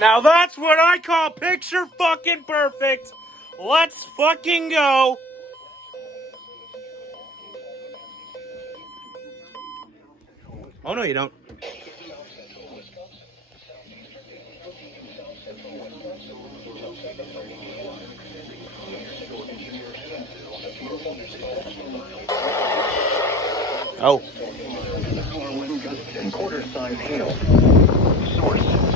Now that's what I call picture fucking perfect. Let's fucking go. Oh, no, you don't. Oh. And quarter-size hail. Source.